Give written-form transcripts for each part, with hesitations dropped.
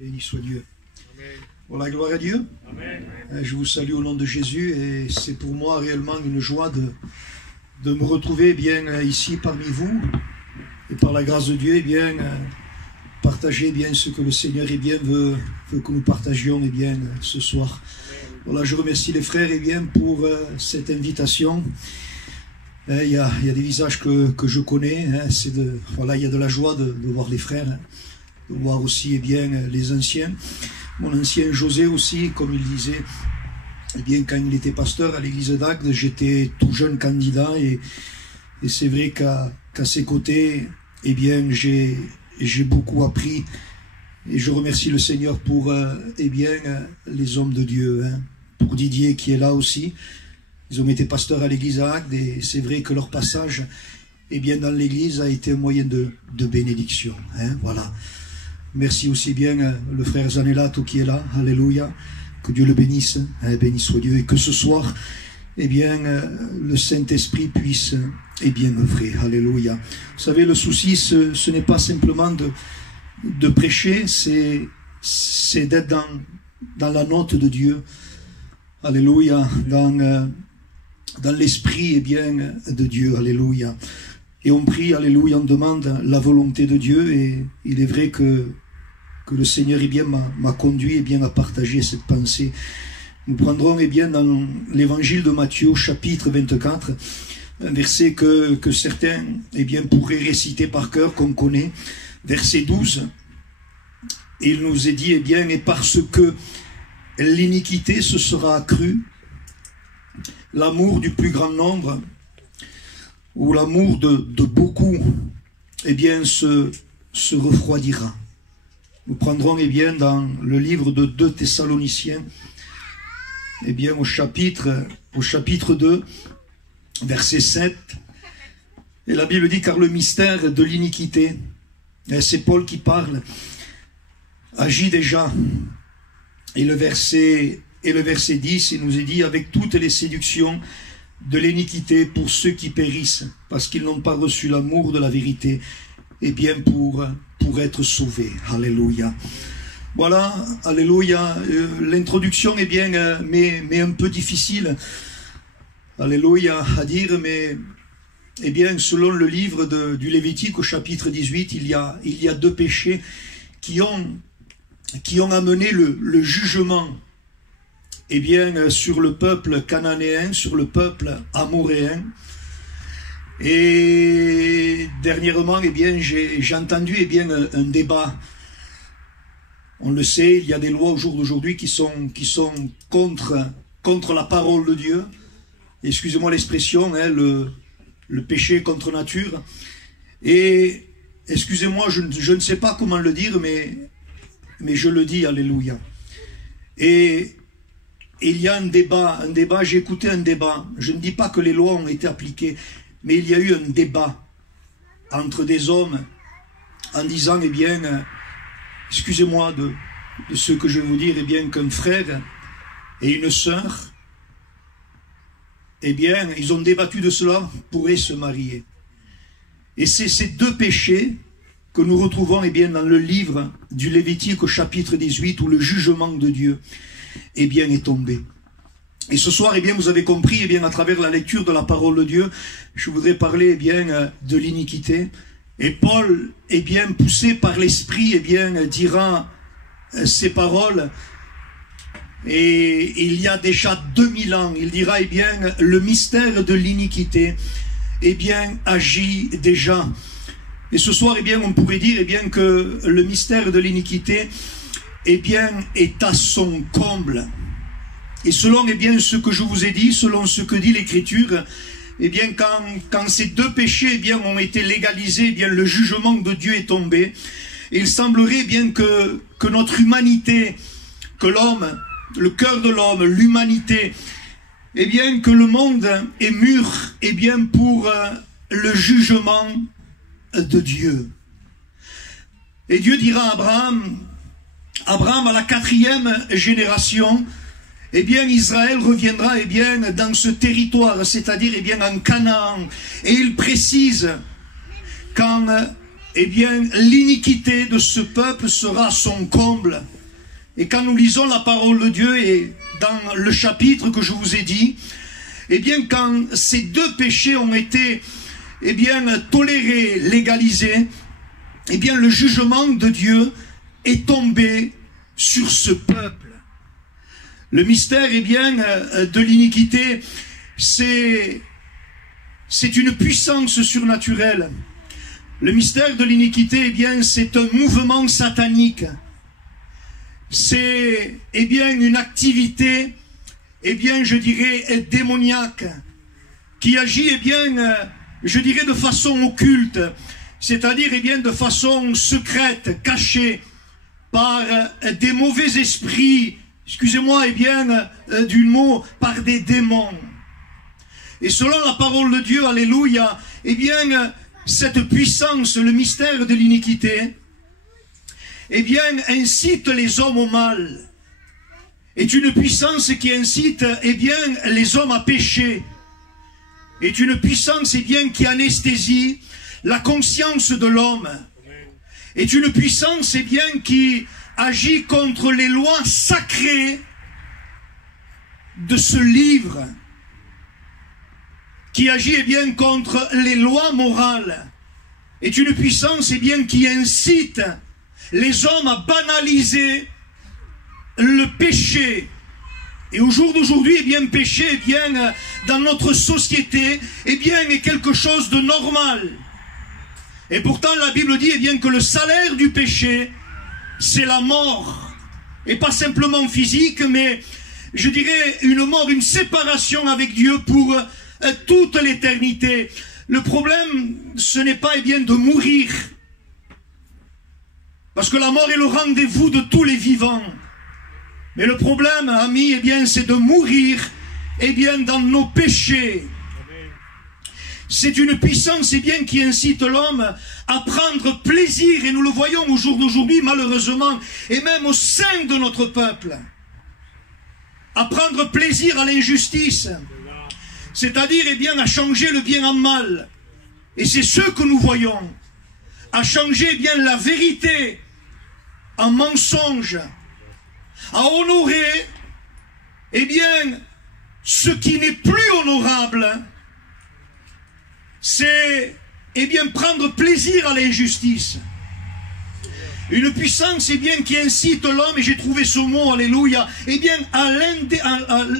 Béni soit Dieu. Voilà, gloire à Dieu. Amen. Je vous salue au nom de Jésus et c'est pour moi réellement une joie de me retrouver bien ici parmi vous et par la grâce de Dieu bien partager bien ce que le Seigneur bien veut que nous partagions bien ce soir. Voilà, je remercie les frères bien pour cette invitation. Il y a des visages que je connais. Voilà, il y a de la joie de voir les frères, de voir aussi bien les anciens. Mon ancien José aussi, comme il disait, bien quand il était pasteur à l'église d'Agde, j'étais tout jeune candidat et c'est vrai qu'à ses côtés, bien j'ai beaucoup appris et je remercie le Seigneur pour bien les hommes de Dieu, pour Didier qui est là aussi. Ils ont été pasteurs à l'église à Agde et c'est vrai que leur passage bien dans l'église a été un moyen de bénédiction. Voilà. Merci aussi bien le frère Zanelato qui est là. Alléluia. Que Dieu le bénisse. Béni soit Dieu. Et que ce soir, bien, le Saint-Esprit puisse bien œuvrer. Alléluia. Vous savez, le souci, ce n'est pas simplement de prêcher, c'est d'être dans la note de Dieu. Alléluia. Dans l'esprit bien de Dieu. Alléluia. Et on prie, alléluia, on demande la volonté de Dieu et il est vrai que le Seigneur bien m'a conduit bien à partager cette pensée. Nous prendrons bien dans l'évangile de Matthieu, chapitre 24, un verset que certains bien pourraient réciter par cœur, qu'on connaît, verset 12. Et il nous est dit, bien, et parce que l'iniquité se sera accrue, l'amour du plus grand nombre, où l'amour de beaucoup bien, se refroidira. Nous prendrons bien, dans le livre de 2 Thessaloniciens, bien, au chapitre 2, verset 7, et la Bible dit, car le mystère de l'iniquité, c'est Paul qui parle, agit déjà. Et le verset 10, il nous est dit, avec toutes les séductions de l'iniquité pour ceux qui périssent, parce qu'ils n'ont pas reçu l'amour de la vérité, et bien pour être sauvés. Alléluia. Voilà, alléluia. L'introduction est bien, mais un peu difficile. Alléluia à dire, mais bien, selon le livre du Lévitique au chapitre 18, il y a 2 péchés qui ont amené le jugement bien, sur le peuple cananéen, sur le peuple amoréen. Et dernièrement, bien, j'ai entendu bien, un débat. On le sait, il y a des lois au jour d'aujourd'hui qui sont contre la parole de Dieu. Excusez-moi l'expression, le péché contre nature. Et excusez-moi, je ne sais pas comment le dire, mais je le dis, alléluia. Et il y a un débat, j'ai écouté un débat. Je ne dis pas que les lois ont été appliquées, mais il y a eu un débat entre des hommes en disant, bien, excusez-moi de ce que je vais vous dire, bien, qu'un frère et une sœur, bien, ils ont débattu de cela, pourraient se marier. Et c'est ces 2 péchés que nous retrouvons bien, dans le livre du Lévitique au chapitre 18, où le jugement de Dieu bien, est tombé. Et ce soir, bien, vous avez compris, bien, à travers la lecture de la parole de Dieu, je voudrais parler bien, de l'iniquité. Et Paul, bien, poussé par l'Esprit, bien, dira ces paroles. Et il y a déjà 2000 ans, il dira, bien, le mystère de l'iniquité, bien, agit déjà. Et ce soir, bien, on pourrait dire, bien, que le mystère de l'iniquité, bien, est à son comble. Et selon, bien, ce que je vous ai dit, selon ce que dit l'Écriture, bien, quand ces 2 péchés, bien, ont été légalisés, bien, le jugement de Dieu est tombé. Et il semblerait, bien, que notre humanité, que l'homme, le cœur de l'homme, l'humanité, bien, que le monde est mûr, bien, pour le jugement de Dieu. Et Dieu dira à Abraham, à la 4e génération, bien, Israël reviendra, bien, dans ce territoire, c'est-à-dire, bien, en Canaan. Et il précise, quand eh bien, l'iniquité de ce peuple sera son comble. Et quand nous lisons la parole de Dieu, et dans le chapitre que je vous ai dit, eh bien, quand ces deux péchés ont été, eh bien, tolérés, légalisés, eh bien, le jugement de Dieu est tombé sur ce peuple. Le mystère, eh bien, de l'iniquité, c'est une puissance surnaturelle. Le mystère de l'iniquité, eh bien, c'est un mouvement satanique. C'est, eh bien, une activité, eh bien, je dirais, démoniaque, qui agit, eh bien, je dirais, de façon occulte, c'est-à-dire, eh bien, de façon secrète, cachée, par des mauvais esprits, excusez-moi, eh bien, du mot, par des démons. Et selon la parole de Dieu, alléluia, eh bien, cette puissance, le mystère de l'iniquité, eh bien, incite les hommes au mal. Est une puissance qui incite, eh bien, les hommes à pécher. Est une puissance, eh bien, qui anesthésie la conscience de l'homme. Est une puissance, eh bien, qui agit contre les lois sacrées de ce livre, qui agit, eh bien, contre les lois morales. Est une puissance, eh bien, qui incite les hommes à banaliser le péché. Et au jour d'aujourd'hui, eh bien, péché, eh bien, dans notre société, eh bien, est quelque chose de normal. Et pourtant, la Bible dit, eh bien, que le salaire du péché, c'est la mort. Et pas simplement physique, mais, je dirais, une mort, une séparation avec Dieu pour toute l'éternité. Le problème, ce n'est pas, eh bien, de mourir. Parce que la mort est le rendez-vous de tous les vivants. Mais le problème, amis, eh bien, c'est de mourir, eh bien, dans nos péchés. C'est une puissance, eh bien, qui incite l'homme à prendre plaisir, et nous le voyons au jour d'aujourd'hui, malheureusement, et même au sein de notre peuple, à prendre plaisir à l'injustice, c'est-à-dire, eh bien, à changer le bien en mal. Et c'est ce que nous voyons, à changer, eh bien, la vérité en mensonge, à honorer, eh bien, ce qui n'est plus honorable. C'est, eh bien, prendre plaisir à l'injustice. Une puissance, eh bien, qui incite l'homme, et j'ai trouvé ce mot, alléluia, eh bien, à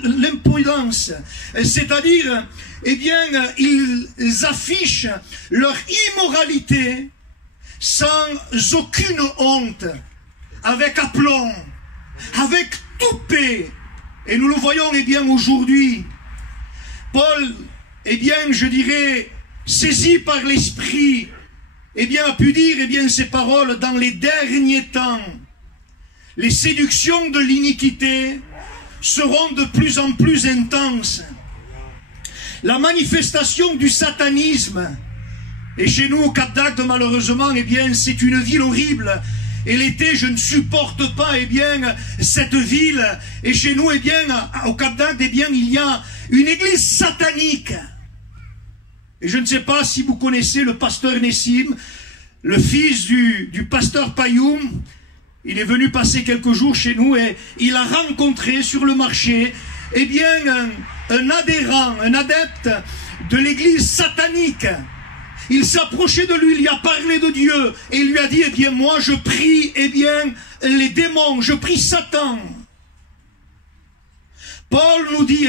l'impudence. C'est-à-dire, eh bien, ils affichent leur immoralité sans aucune honte, avec aplomb, avec toupet. Et nous le voyons, eh bien, aujourd'hui. Paul, eh bien, je dirais, saisi par l'Esprit, eh bien, a pu dire, eh bien, ces paroles, dans les derniers temps, les séductions de l'iniquité seront de plus en plus intenses. La manifestation du satanisme, et chez nous, au Cap d'Agde, malheureusement, eh bien, c'est une ville horrible. Et l'été, je ne supporte pas, eh bien, cette ville. Et chez nous, eh bien, au Cap d'Agde, eh bien, il y a une église satanique. Et je ne sais pas si vous connaissez le pasteur Nessim, le fils du pasteur Payoum. Il est venu passer quelques jours chez nous et il a rencontré sur le marché, eh bien, un adhérent, un adepte de l'église satanique. Il s'approchait de lui, il lui a parlé de Dieu et il lui a dit, eh bien, moi je prie, eh bien, les démons, je prie Satan. Paul nous dit,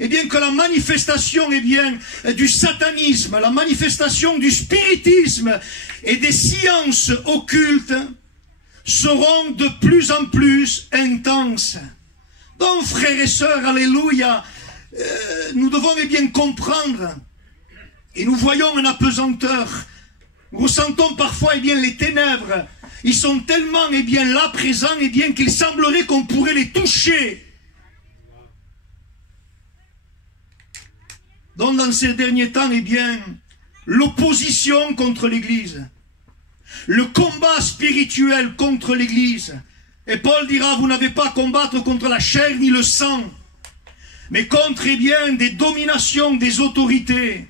eh bien, que la manifestation, eh bien, du satanisme, la manifestation du spiritisme et des sciences occultes seront de plus en plus intenses. Donc, frères et sœurs, alléluia, nous devons, eh bien, comprendre, et nous voyons une apesanteur, nous ressentons parfois, eh bien, les ténèbres, ils sont tellement, eh bien, là, présents, eh bien, qu'il semblerait qu'on pourrait les toucher. Donc, dans ces derniers temps, eh bien, l'opposition contre l'Église, le combat spirituel contre l'Église. Et Paul dira, vous n'avez pas à combattre contre la chair ni le sang, mais contre, eh bien, des dominations, des autorités.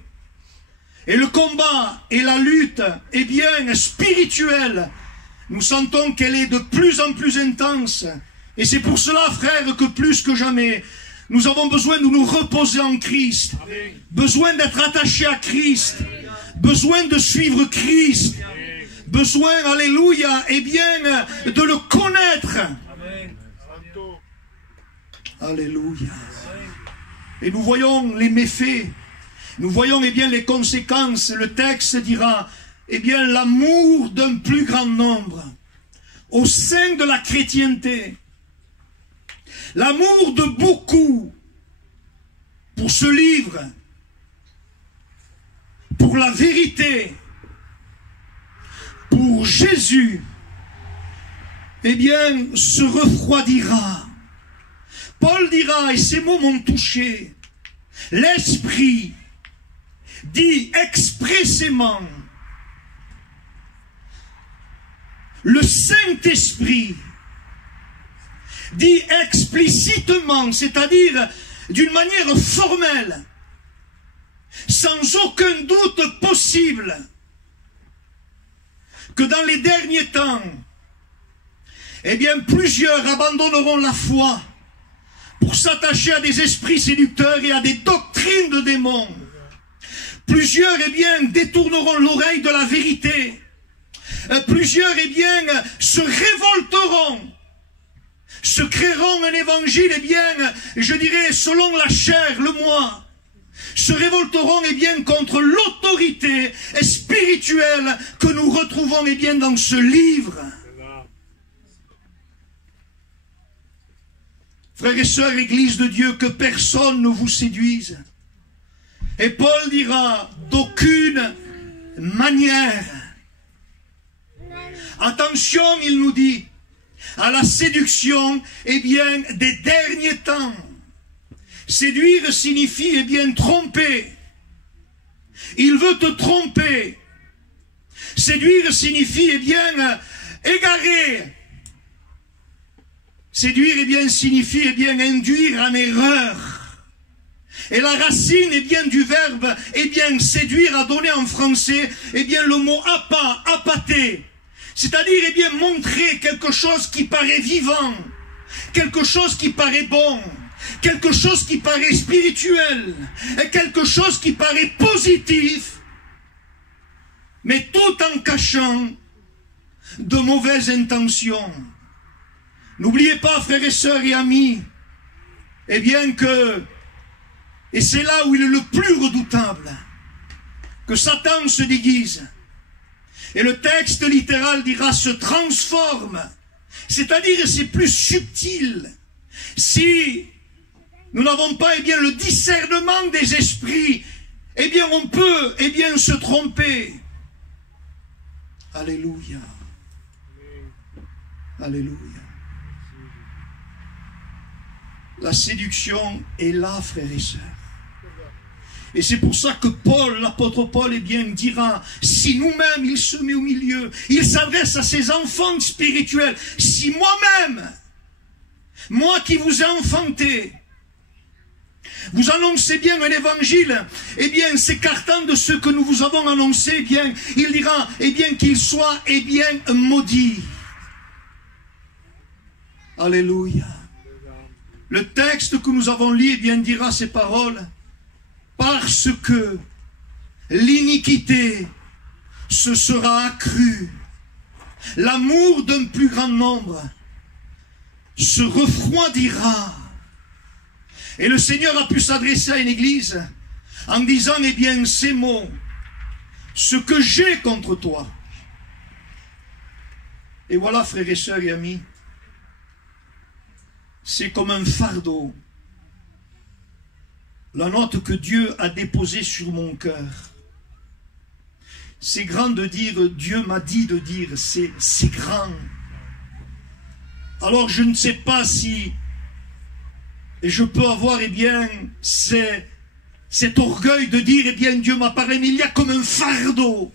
Et le combat et la lutte, eh bien, spirituelle, nous sentons qu'elle est de plus en plus intense. Et c'est pour cela, frères, que plus que jamais, nous avons besoin de nous reposer en Christ. Amen. Besoin d'être attachés à Christ. Amen. Besoin de suivre Christ. Amen. Besoin, alléluia, eh bien, de le connaître. Amen. Alléluia. Et nous voyons les méfaits. Nous voyons, eh bien, les conséquences. Le texte dira, eh bien, l'amour d'un plus grand nombre au sein de la chrétienté. L'amour de beaucoup pour ce livre, pour la vérité, pour Jésus, eh bien, se refroidira. Paul dira, et ces mots m'ont touché, l'Esprit dit expressément, le Saint-Esprit dit explicitement, c'est-à-dire d'une manière formelle, sans aucun doute possible, que dans les derniers temps, eh bien, plusieurs abandonneront la foi pour s'attacher à des esprits séducteurs et à des doctrines de démons. Plusieurs, eh bien, détourneront l'oreille de la vérité. Plusieurs, eh bien, se révolteront, se créeront un évangile, eh bien, je dirais, selon la chair, le moi, se révolteront, eh bien, contre l'autorité spirituelle que nous retrouvons, eh bien, dans ce livre. Frères et sœurs, Église de Dieu, que personne ne vous séduise. Et Paul dira, d'aucune manière. Attention, il nous dit, à la séduction, eh bien, des derniers temps. Séduire signifie, eh bien, tromper. Il veut te tromper. Séduire signifie, eh bien, égarer. Séduire, eh bien, signifie, eh bien, induire en erreur. Et la racine, eh bien, du verbe, eh bien, séduire a donné en français, eh bien, le mot appâter. C'est-à-dire, eh bien, montrer quelque chose qui paraît vivant, quelque chose qui paraît bon, quelque chose qui paraît spirituel, et quelque chose qui paraît positif, mais tout en cachant de mauvaises intentions. N'oubliez pas, frères et sœurs et amis, eh bien que, et c'est là où il est le plus redoutable, que Satan se déguise. Et le texte littéral dira se transforme. C'est-à-dire c'est plus subtil. Si nous n'avons pas, eh bien, le discernement des esprits, eh bien, on peut, eh bien, se tromper. Alléluia. Alléluia. La séduction est là, frères et sœurs. Et c'est pour ça que Paul, l'apôtre Paul, eh bien, dira, si nous-mêmes, il se met au milieu, il s'adresse à ses enfants spirituels, si moi-même, moi qui vous ai enfanté, vous annoncez bien un évangile, eh bien, s'écartant de ce que nous vous avons annoncé, eh bien, il dira, eh bien, qu'il soit, eh bien, maudit. Alléluia. Le texte que nous avons lu, eh bien, dira ces paroles, parce que l'iniquité se sera accrue, l'amour d'un plus grand nombre se refroidira. Et le Seigneur a pu s'adresser à une église en disant, eh bien, ces mots, ce que j'ai contre toi. Et voilà, frères et sœurs et amis, c'est comme un fardeau, la note que Dieu a déposée sur mon cœur. C'est grand de dire, Dieu m'a dit de dire, c'est grand. Alors je ne sais pas si je peux avoir, eh bien, cet orgueil de dire, eh bien, Dieu m'a parlé, mais il y a comme un fardeau.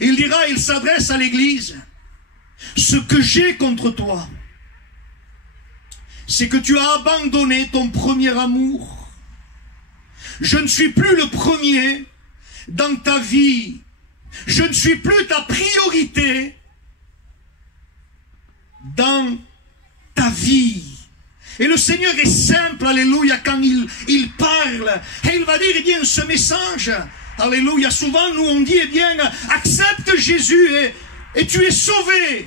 Il dira, il s'adresse à l'église, ce que j'ai contre toi, c'est que tu as abandonné ton premier amour. je ne suis plus le premier dans ta vie. Je ne suis plus ta priorité dans ta vie. Et le Seigneur est simple, alléluia, quand il parle. Et il va dire, eh bien, ce message, alléluia, souvent nous on dit, eh bien, accepte Jésus et tu es sauvé.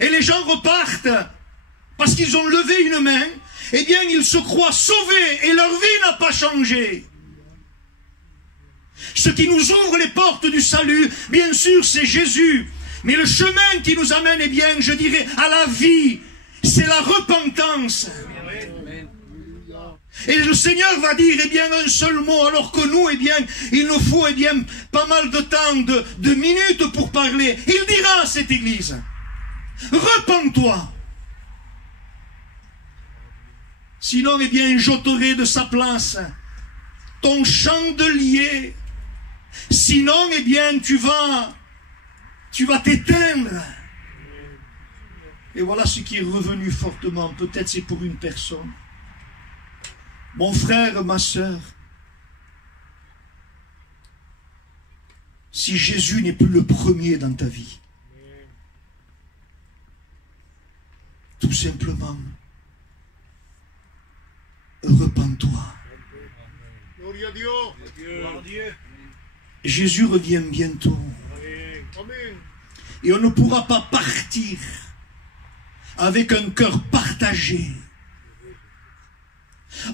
Et les gens repartent parce qu'ils ont levé une main, eh bien, ils se croient sauvés et leur vie n'a pas changé. Ce qui nous ouvre les portes du salut, bien sûr, c'est Jésus. Mais le chemin qui nous amène, eh bien, je dirais, à la vie, c'est la repentance. Et le Seigneur va dire, eh bien, un seul mot, alors que nous, eh bien, il nous faut, eh bien, pas mal de temps, de minutes pour parler. Il dira à cette église, repens-toi. Sinon, eh bien, j'ôterai de sa place ton chandelier. Sinon, eh bien, tu vas t'éteindre. Et voilà ce qui est revenu fortement. Peut-être c'est pour une personne. Mon frère, ma sœur, si Jésus n'est plus le premier dans ta vie, tout simplement, repens-toi. Jésus revient bientôt. Et on ne pourra pas partir avec un cœur partagé.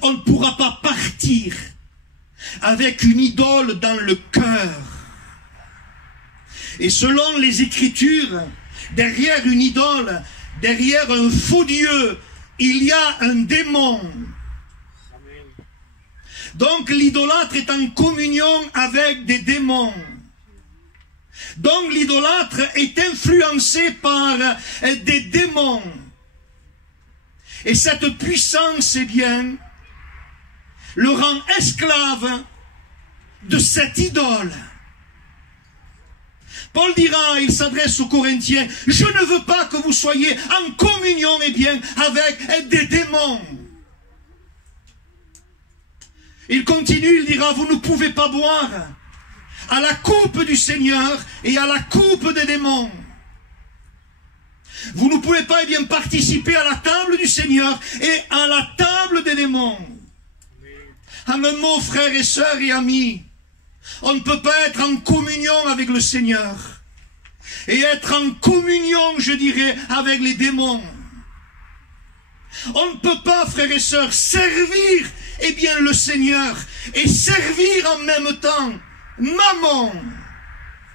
On ne pourra pas partir avec une idole dans le cœur. Et selon les Écritures, derrière une idole, derrière un faux Dieu, il y a un démon. Donc l'idolâtre est en communion avec des démons. Donc l'idolâtre est influencé par des démons. Et cette puissance, eh bien, le rend esclave de cette idole. Paul dira, il s'adresse aux Corinthiens, je ne veux pas que vous soyez en communion, eh bien, avec des démons. Il continue, il dira, vous ne pouvez pas boire à la coupe du Seigneur et à la coupe des démons. Vous ne pouvez pas, eh bien, participer à la table du Seigneur et à la table des démons. En un mot, frères et sœurs et amis, on ne peut pas être en communion avec le Seigneur et être en communion, je dirais, avec les démons. On ne peut pas, frères et sœurs, servir, eh bien, le Seigneur et servir en même temps Mammon.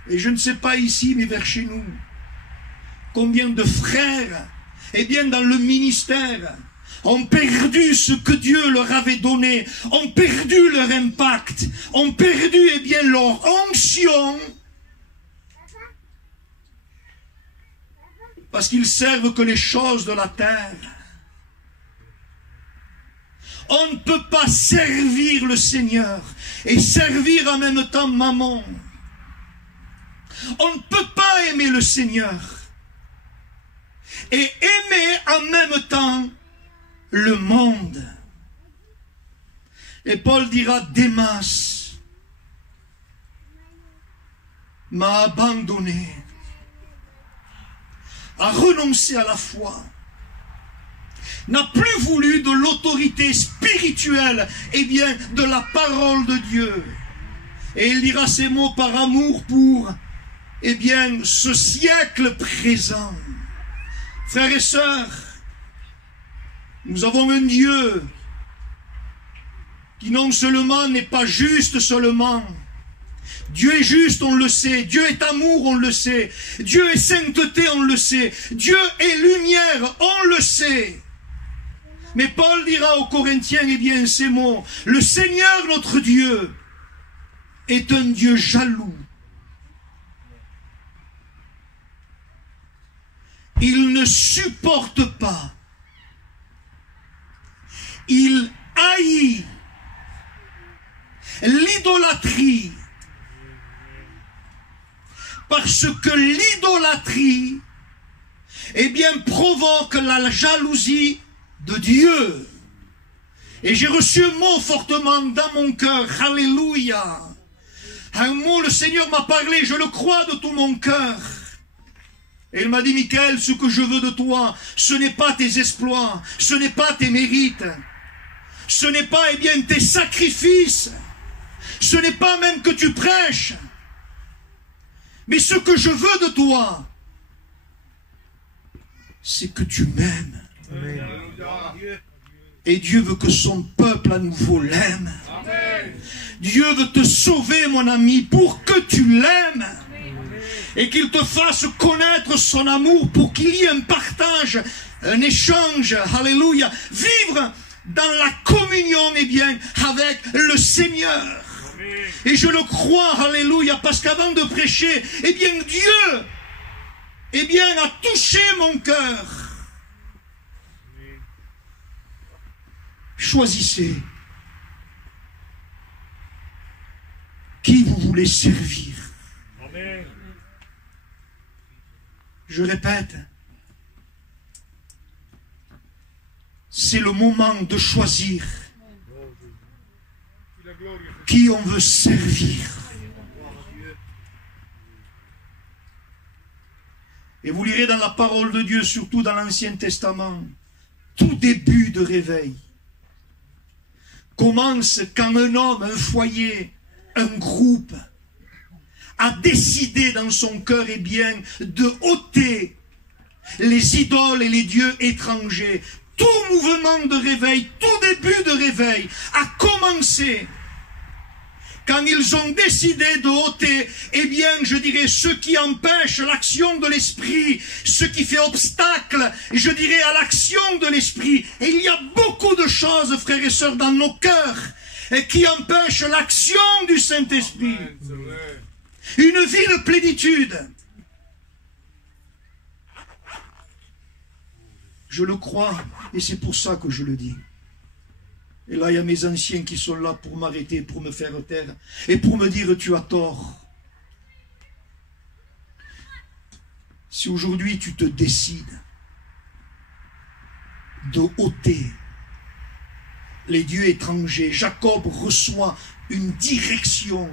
Et je ne sais pas ici, mais vers chez nous, combien de frères, eh bien, dans le ministère, ont perdu ce que Dieu leur avait donné, ont perdu leur impact, ont perdu, eh bien, leur onction, parce qu'ils servent que les choses de la terre. On ne peut pas servir le Seigneur et servir en même temps Mammon. On ne peut pas aimer le Seigneur et aimer en même temps le monde. Et Paul dira, Démas m'a abandonné, a renoncé à la foi, n'a plus voulu de l'autorité spirituelle, eh bien, de la parole de Dieu. Et il dira ces mots par amour pour, eh bien, ce siècle présent. Frères et sœurs, nous avons un Dieu qui non seulement n'est pas juste seulement. Dieu est juste, on le sait. Dieu est amour, on le sait. Dieu est sainteté, on le sait. Dieu est lumière, on le sait. Mais Paul dira aux Corinthiens, eh bien, ces mots, le Seigneur notre Dieu est un Dieu jaloux. Il ne supporte pas. Il haït l'idolâtrie. Parce que l'idolâtrie, eh bien, provoque la jalousie de Dieu. Et j'ai reçu un mot fortement dans mon cœur. Alléluia. Un mot, le Seigneur m'a parlé, je le crois de tout mon cœur. Et il m'a dit, Michael, ce que je veux de toi, ce n'est pas tes exploits, ce n'est pas tes mérites, ce n'est pas, eh bien, tes sacrifices, ce n'est pas même que tu prêches, mais ce que je veux de toi, c'est que tu m'aimes. Et Dieu veut que son peuple à nouveau l'aime. Dieu veut te sauver, mon ami, pour que tu l'aimes. Et qu'il te fasse connaître son amour pour qu'il y ait un partage, un échange, alléluia. Vivre dans la communion, eh bien, avec le Seigneur. Et je le crois, alléluia, parce qu'avant de prêcher, eh bien, Dieu, eh bien, a touché mon cœur. Choisissez qui vous voulez servir. Amen. Je répète, c'est le moment de choisir qui on veut servir. Et vous lirez dans la parole de Dieu, surtout dans l'Ancien Testament, tout début de réveil commence quand un homme, un foyer, un groupe a décidé dans son cœur, eh bien, de ôter les idoles et les dieux étrangers. Tout mouvement de réveil, tout début de réveil a commencé quand ils ont décidé de ôter, eh bien, je dirais, ce qui empêche l'action de l'esprit, ce qui fait obstacle, je dirais, à l'action de l'esprit. Et il y a beaucoup de choses, frères et sœurs, dans nos cœurs, qui empêchent l'action du Saint-Esprit. Une vie de plénitude. Je le crois, et c'est pour ça que je le dis. Et là, il y a mes anciens qui sont là pour m'arrêter, pour me faire taire, et pour me dire, tu as tort. Si aujourd'hui tu te décides de ôter les dieux étrangers, Jacob reçoit une direction.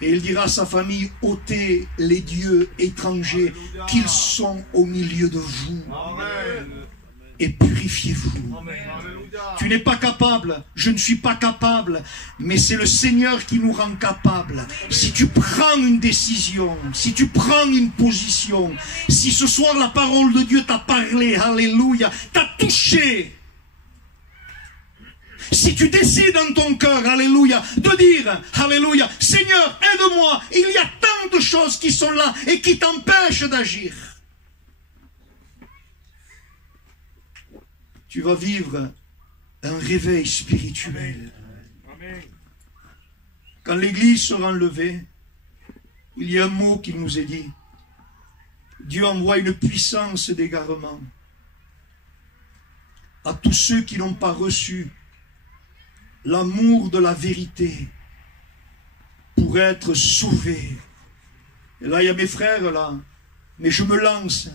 Et il dira à sa famille, ôtez les dieux étrangers, qu'ils sont au milieu de vous. Amen. Et purifiez-vous. Tu n'es pas capable, je ne suis pas capable, mais c'est le Seigneur qui nous rend capables. Si tu prends une décision, si tu prends une position, si ce soir la parole de Dieu t'a parlé, alléluia, t'a touché, si tu décides dans ton cœur, alléluia, de dire, alléluia, Seigneur, aide-moi, il y a tant de choses qui sont là et qui t'empêchent d'agir. Tu vas vivre un réveil spirituel. Quand l'église sera enlevée, il y a un mot qui nous est dit. Dieu envoie une puissance d'égarement à tous ceux qui n'ont pas reçu l'amour de la vérité pour être sauvés. Et là, il y a mes frères là, mais je me lance.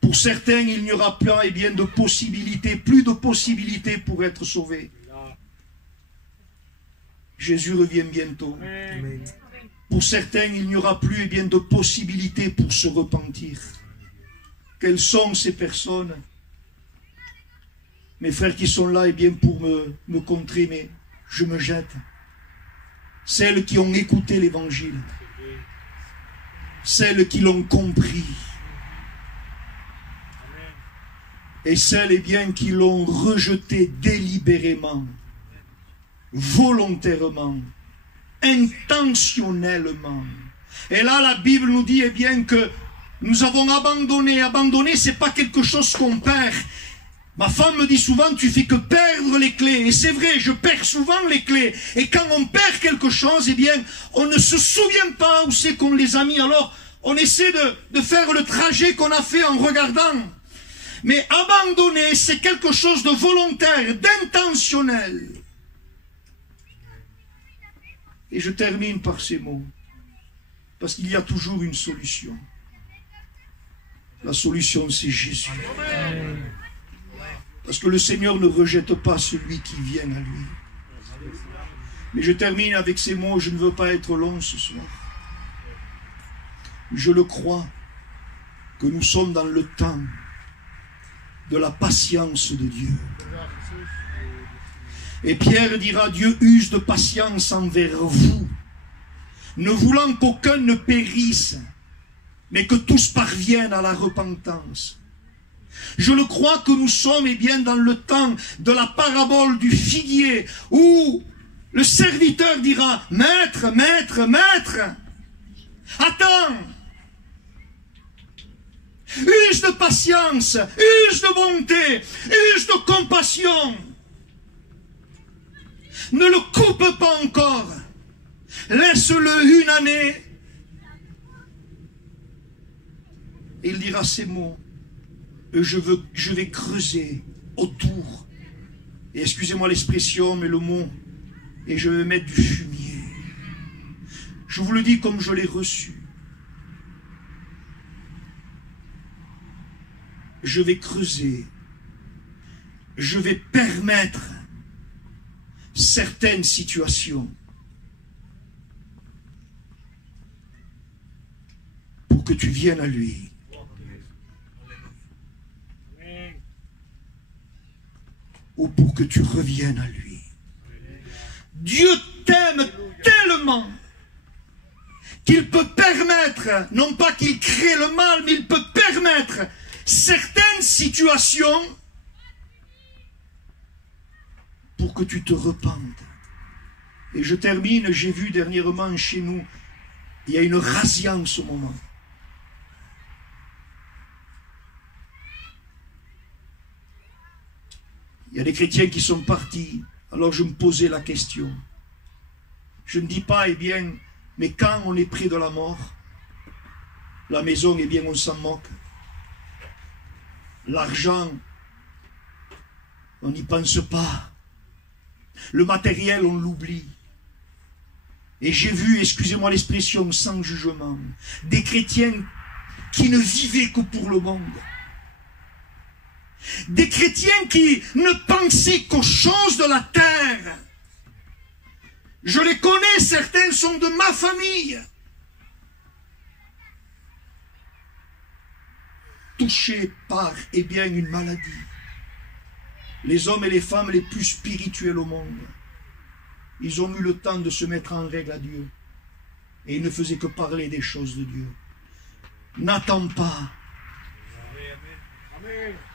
Pour certains, il n'y aura plus de possibilités, plus de possibilités pour être sauvés. Jésus revient bientôt. Amen. Pour certains, il n'y aura plus de possibilités pour se repentir. Quelles sont ces personnes? Mes frères qui sont là, pour me contrer, mais je me jette. Celles qui ont écouté l'évangile. Celles qui l'ont compris. Et celles qui l'ont rejeté délibérément, volontairement, intentionnellement. Et là, la Bible nous dit que nous avons abandonné. Abandonner, ce n'est pas quelque chose qu'on perd. Ma femme me dit souvent, tu fais que perdre les clés. Et c'est vrai, je perds souvent les clés. Et quand on perd quelque chose, on ne se souvient pas où c'est qu'on les a mis. Alors, on essaie de faire le trajet qu'on a fait en regardant. Mais abandonner, c'est quelque chose de volontaire, d'intentionnel. Et je termine par ces mots. Parce qu'il y a toujours une solution. La solution, c'est Jésus. Parce que le Seigneur ne rejette pas celui qui vient à lui. Mais je termine avec ces mots, je ne veux pas être long ce soir. Je le crois que nous sommes dans le temps de la patience de Dieu. Et Pierre dira, Dieu use de patience envers vous, ne voulant qu'aucun ne périsse, mais que tous parviennent à la repentance. Je le crois que nous sommes bien dans le temps de la parabole du figuier, où le serviteur dira, Maître, Maître, Maître, attends, use de patience, use de bonté, use de compassion. Ne le coupe pas encore, laisse-le une année. Et il dira ces mots, je vais creuser autour, et excusez-moi l'expression, mais le mot, et je vais mettre du fumier. Je vous le dis comme je l'ai reçu. Je vais creuser, je vais permettre certaines situations pour que tu viennes à lui. Ou pour que tu reviennes à lui. Dieu t'aime tellement qu'il peut permettre, non pas qu'il crée le mal, mais il peut permettre certaines situations pour que tu te repentes. Et je termine, j'ai vu dernièrement chez nous, il y a une razzia en ce moment. Il y a des chrétiens qui sont partis. Alors je me posais la question. Je ne dis pas, eh bien, mais quand on est près de la mort, la maison, eh bien, on s'en moque. L'argent, on n'y pense pas. Le matériel, on l'oublie. Et j'ai vu, excusez-moi l'expression, sans jugement, des chrétiens qui ne vivaient que pour le monde. Des chrétiens qui ne pensaient qu'aux choses de la terre. Je les connais, certains sont de ma famille. Touchés par, eh bien, une maladie. Les hommes et les femmes les plus spirituels au monde. Ils ont eu le temps de se mettre en règle à Dieu. Et ils ne faisaient que parler des choses de Dieu. N'attends pas.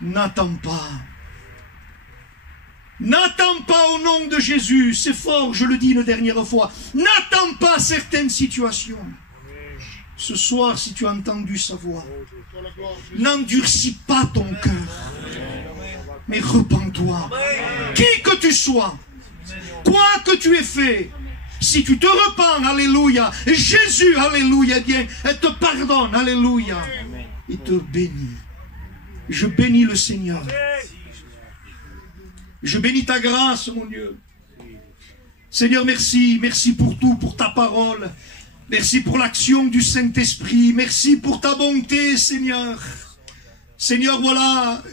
N'attends pas. N'attends pas au nom de Jésus. C'est fort, je le dis une dernière fois. N'attends pas certaines situations. Ce soir, si tu as entendu sa voix, n'endurcis pas ton cœur. Mais repens-toi. Qui que tu sois, quoi que tu aies fait, si tu te repens, alléluia, Jésus, alléluia, bien, elle te pardonne, alléluia, il te bénit. Je bénis le Seigneur. Je bénis ta grâce, mon Dieu. Seigneur, merci. Merci pour tout, pour ta parole. Merci pour l'action du Saint-Esprit. Merci pour ta bonté, Seigneur. Seigneur, voilà,